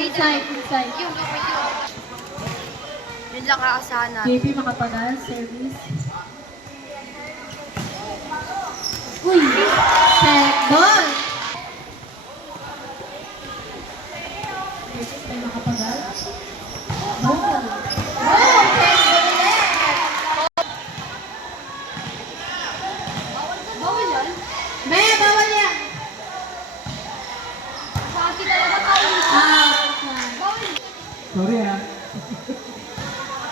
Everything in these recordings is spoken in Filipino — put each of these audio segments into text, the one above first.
Inside, inside. Yun lang aasahan natin. JP makapagal, service. Uy! Set ball! JP ay makapagal. Ball! Oh! Set ball ulit! Bawal yan? May, bawal yan! Pati talaga tayo. Bawal. Sorry ah.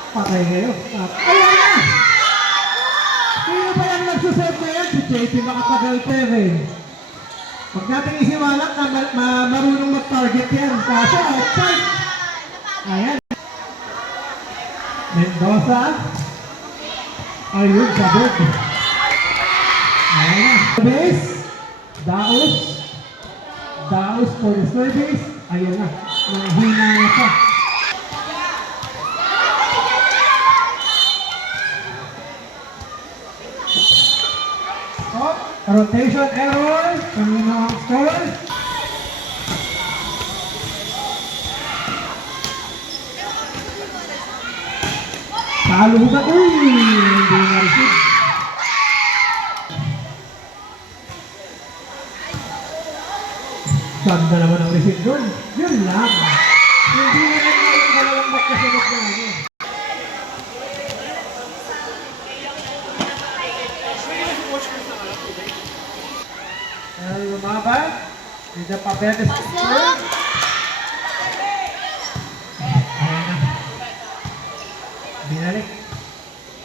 Patay kayo. Ayan na! Sino pa yung nagsuset na yan? Si JP makapagal Terry. Huwag natin isiwalat na marunong mag-target yan. Kaso outside. Ayan. Mendoza. Ayun, sabog. Ayan na. Service. Daos. Daos for the service. Ayan na. Nanghina na siya. Rotation error. Kanino ang score? Kaluhugan. Uy! Hindi na-receive. Ganda naman ang receive doon. Yun lang. Hindi na lang yung dalawang magkasunod na ano. Lumaban. Hindi pa pwede sa score. Ayan na. Binalik.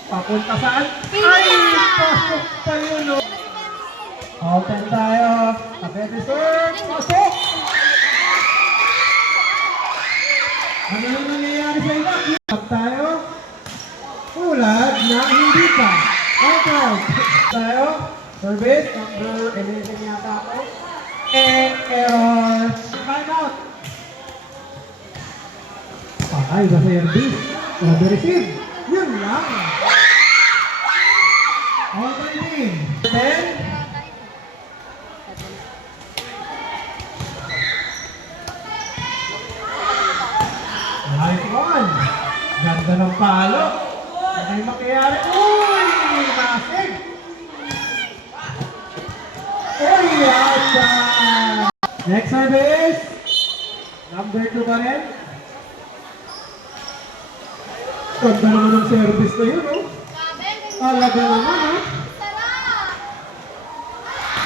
Papunta saan? Ay! Pasok pa yun o. Open tayo. Pwede serve. Pasok! Ano yung nangyayari sa iba? Stop tayo. Ulad na hindi pa. Okay. Tayo. Service, number 11 yata ako. And error. Time out. Patay ba service? Wala receive. Yun lang. Okay din. Then, nice one. Ganda ng palo. Ano yung makyayari? Uy! Massive! Uy! Outside! Next service. Number 2 pa rin. Ganda naman ng service na yun, oh. Talaga naman, oh.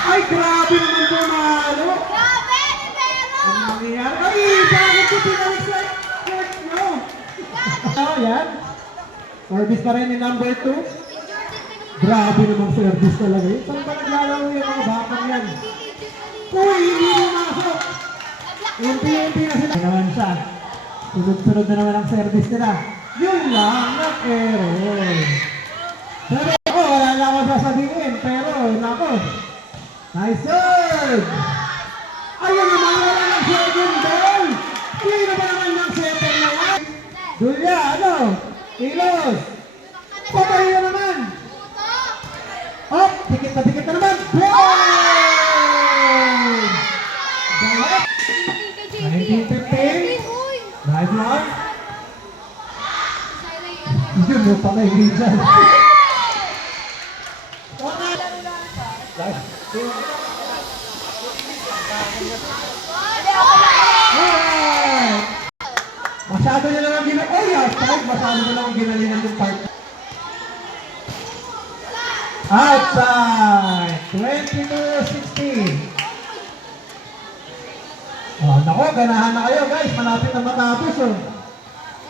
Ay, grabe naman pumalo. Grabe! Pero! Ano nangyayari? Ay, bakit ko pinalik sa court nyo? Yan. Service pa rin ni number 2. Grabe namang service talaga yun. Saan ba naglalaro yung mga bakang yan? Uy, hindi pumasok. Unti-unti na sila. Naman siya. Sunod-sunod na naman ang service nila. Yun lang, nag-error. Pero ako, wala lang ako sasabihin. Pero, nako. Nice serve! Ayun naman, wala ng second ball. Sino ba naman ng center na yan? Julia, ano? Kilos. Patay na naman. Oh, dikit na naman. Goal! 19-15. Nice one. Yun mo pa kayo dyan. Alright! Masyado na lang ang ginalingan. Oh, outside. Masyado na lang ang ginalingan yung part. Outside! 22-16. Oh, nako, ganahan na kayo guys. Malapit na matapos oh.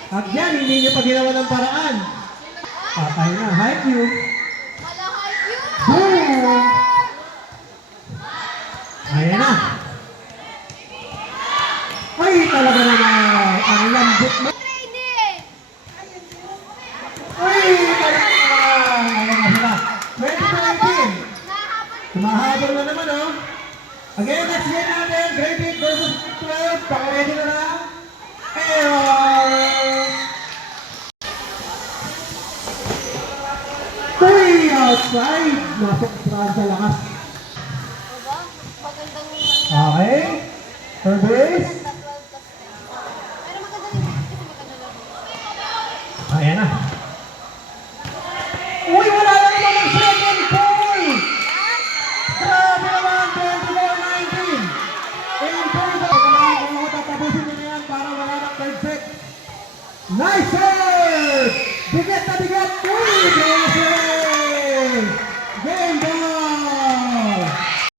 At yan, hindi nyo pa ginawa ng paraan. Patay na. High cube. Boom! Ayan na. Ay, talaga naman. Ang lambot mo. Ay, talaga naman. Ayan na sila. 20-19. Tumahabol na naman, oh. Again, next game natin. Grade 8 versus 12. Paka-ready na na. Error! 3 outside. Masok sa lakas. Okay. Third base. Ayan na. Uy, wala na naman ang second ball! Grabe naman, 24-19. In favor. Kailangan ko tatapusin nyo na yan para wala ng third set. Nice serve! Bigat na bigat! Uy,